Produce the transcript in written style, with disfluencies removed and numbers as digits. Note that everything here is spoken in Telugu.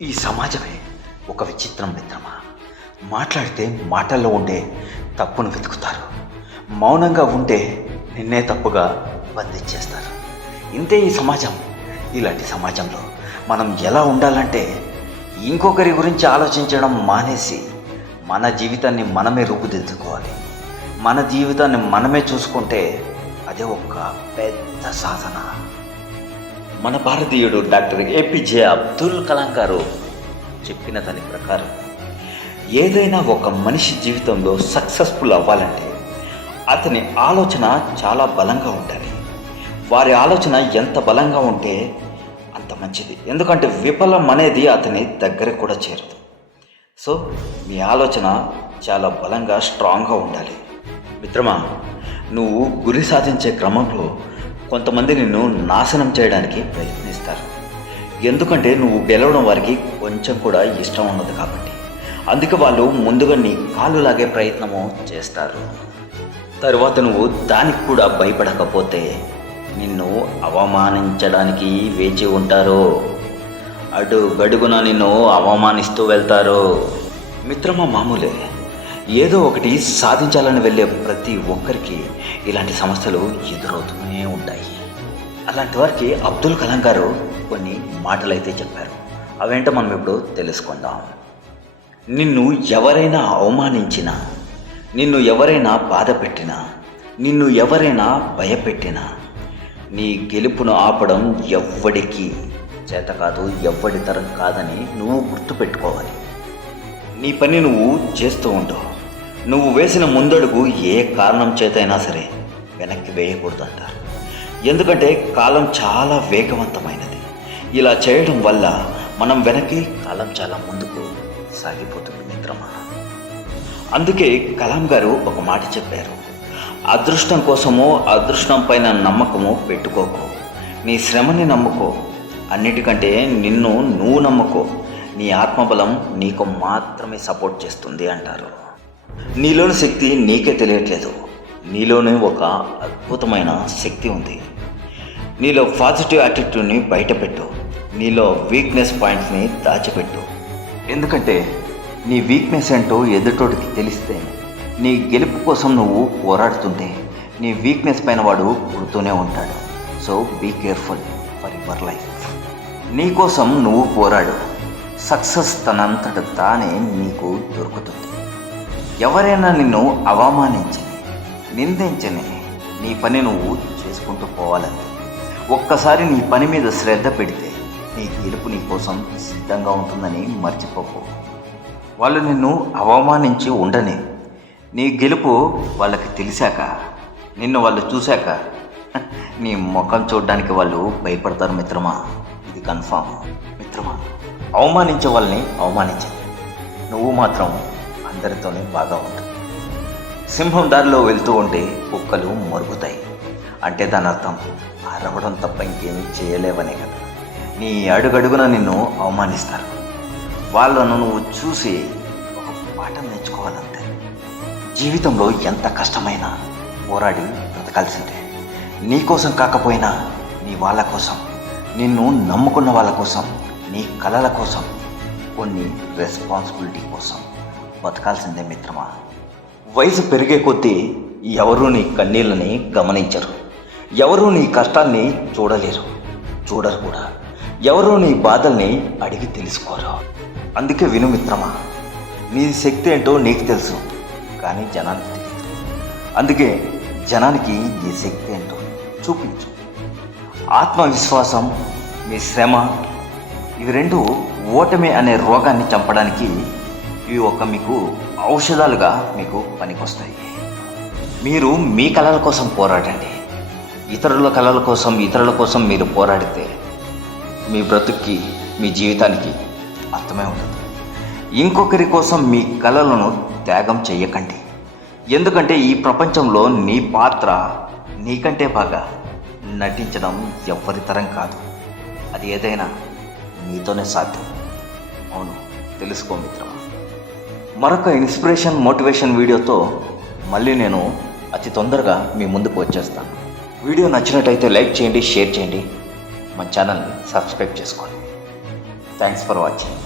ఈ సమాజమే ఒక విచిత్రం మిత్రమా. మాట్లాడితే మాటల్లో ఉండే తప్పును వెతుకుతారు, మౌనంగా ఉంటే నిన్నే తప్పుగా బంధించేస్తారు. ఇంతే ఈ సమాజం. ఇలాంటి సమాజంలో మనం ఎలా ఉండాలంటే ఇంకొకరి గురించి ఆలోచించడం మానేసి మన జీవితాన్ని మనమే రూపుదిద్దుకోవాలి. మన జీవితాన్ని మనమే చూసుకుంటే అదే ఒక పెద్ద సాధన. మన భారతీయుడు డాక్టర్ ఏపీజే అబ్దుల్ కలాం గారు చెప్పిన దాని ప్రకారం ఏదైనా ఒక మనిషి జీవితంలో సక్సెస్ఫుల్ అవ్వాలంటే అతని ఆలోచన చాలా బలంగా ఉండాలి. వారి ఆలోచన ఎంత బలంగా ఉంటే అంత మంచిది. ఎందుకంటే విఫలం అనేది అతని దగ్గర కూడా చేరదు. సో మీ ఆలోచన చాలా బలంగా స్ట్రాంగ్గా ఉండాలి మిత్రమా. నువ్వు గురి సాధించే క్రమంలో కొంతమంది నిన్ను నాశనం చేయడానికి ప్రయత్నిస్తారు. ఎందుకంటే నువ్వు గెలవడం వారికి కొంచెం కూడా ఇష్టం ఉన్నది కాబట్టి. అందుకే వాళ్ళు ముందుగా నీ కాళ్ళు లాగే ప్రయత్నము చేస్తారు. తరువాత నువ్వు దానికి కూడా భయపడకపోతే నిన్ను అవమానించడానికి వేచి ఉంటారు. అడుగడుగున నిన్ను అవమానిస్తూ వెళ్తారు. మిత్రమా, మామూలే. ఏదో ఒకటి సాధించాలని వెళ్ళే ప్రతి ఒక్కరికి ఇలాంటి సమస్యలు ఎదురవుతూనే ఉంటాయి. అలాంటి వారికి అబ్దుల్ కలాం గారు కొన్ని మాటలు అయితే చెప్పారు. అవేంటో మనం ఇప్పుడు తెలుసుకుందాం. నిన్ను ఎవరైనా అవమానించినా, నిన్ను ఎవరైనా బాధ పెట్టినా, నిన్ను ఎవరైనా భయపెట్టినా నీ గెలుపును ఆపడం ఎవ్వడికి చేత కాదు, ఎవ్వడి తరం కాదని నువ్వు గుర్తుపెట్టుకోవాలి. నీ పని నువ్వు చేస్తూ ఉండవు. నువ్వు వేసిన ముందడుగు ఏ కారణం చేతైనా సరే వెనక్కి వేయకూడదు అంటారు. ఎందుకంటే కాలం చాలా వేగవంతమైనది. ఇలా చేయడం వల్ల మనం వెనక్కి, కాలం చాలా ముందుకు సాగిపోతుంది మిత్రమా. అందుకే కలాం గారు ఒక మాట చెప్పారు. అదృష్టం కోసమో అదృష్టం పైన నమ్మకము పెట్టుకోకు, నీ శ్రమని నమ్ముకో. అన్నిటికంటే నిన్ను నువ్వు నమ్ముకో. నీ ఆత్మబలం నీకు మాత్రమే సపోర్ట్ చేస్తుంది అంటారు. నీలోని శక్తి నీకే తెలియట్లేదు. నీలోనే ఒక అద్భుతమైన శక్తి ఉంది. నీలో పాజిటివ్ యాటిట్యూడ్ని బయటపెట్టు. నీలో వీక్నెస్ పాయింట్స్ని దాచిపెట్టు. ఎందుకంటే నీ వీక్నెస్ ఏంటో ఎదుటోడికి తెలిస్తే నీ గెలుపు కోసం నువ్వు పోరాడుతుంటే నీ వీక్నెస్ పైన వాడు పుడుతూనే ఉంటాడు. So be careful for your life. నీ కోసం నువ్వు పోరాడు. సక్సెస్ తనంతట తానే నీకు దొరుకుతుంది. ఎవరైనా నిన్ను అవమానించని, నిందించని నీ పని నువ్వు చేసుకుంటూ పోవాలంతే. ఒక్కసారి నీ పని మీద శ్రద్ధ పెడితే నీ గెలుపు నీ కోసం సిద్ధంగా ఉంటుందని మర్చిపోకు. వాళ్ళు నిన్ను అవమానించి ఉండని, నీ గెలుపు వాళ్ళకి తెలిసాక, నిన్ను వాళ్ళు చూశాక నీ ముఖం చూడడానికి వాళ్ళు భయపడతారు మిత్రమా. ఇది కన్ఫామ్ మిత్రమా. అవమానించే వాళ్ళని అవమానించండి, నువ్వు మాత్రం అందరితోనే బాగా ఉంటుంది. సింహం దారిలో వెళ్తూ ఉంటే కుక్కలు మరుగుతాయి అంటే దాని అర్థం అరవడం తప్ప ఇంకేమీ చేయలేవనే కదా. నీ అడుగడుగున నిన్ను అవమానిస్తారు. వాళ్ళను నువ్వు చూసి ఒక పాఠం నేర్చుకోవాలంతే. జీవితంలో ఎంత కష్టమైనా పోరాడి బ్రతకాల్సిందే. నీ కోసం కాకపోయినా నీ వాళ్ళ కోసం, నిన్ను నమ్ముకున్న వాళ్ళ కోసం, నీ కలల కోసం, కొన్ని రెస్పాన్సిబిలిటీ కోసం బతకాల్సిందే మిత్రమా. వయసు పెరిగే కొద్దీ ఎవరూ నీ కన్నీళ్ళని గమనించరు. ఎవరూ నీ కష్టాన్ని చూడరు కూడా. ఎవరూ నీ బాధల్ని అడిగి తెలుసుకోరు. అందుకే విను మిత్రమా, నీ శక్తి ఏంటో నీకు తెలుసు, కానీ జనానికి తెలియదు. అందుకే జనానికి నీ శక్తి ఏంటో చూపించు. ఆత్మవిశ్వాసం, మీ శ్రమ, ఇవి రెండు ఓటమి అనే రోగాన్ని చంపడానికి ఇవి మీకు ఔషధాలుగా మీకు పనికొస్తాయి. మీరు మీ కళల కోసం పోరాడండి. ఇతరుల కళల కోసం, ఇతరుల కోసం మీరు పోరాడితే మీ బ్రతుక్కి, మీ జీవితానికి అర్థమే ఉండదు. ఇంకొకరి కోసం మీ కళలను త్యాగం చెయ్యకండి. ఎందుకంటే ఈ ప్రపంచంలో నీ పాత్ర నీకంటే బాగా నటించడం ఎవ్వరి తరం కాదు. అది ఏదైనా నీతోనే సాధ్యం. అవును, తెలుసుకో మిత్రమా. మరొక ఇన్స్పిరేషన్, మోటివేషన్ వీడియోతో మళ్ళీ నేను అతి తొందరగా మీ ముందుకు వచ్చేస్తాను. వీడియో నచ్చినట్టయితే లైక్ చేయండి, షేర్ చేయండి, మన ఛానల్ని సబ్స్క్రైబ్ చేసుకోండి. Thanks for watching.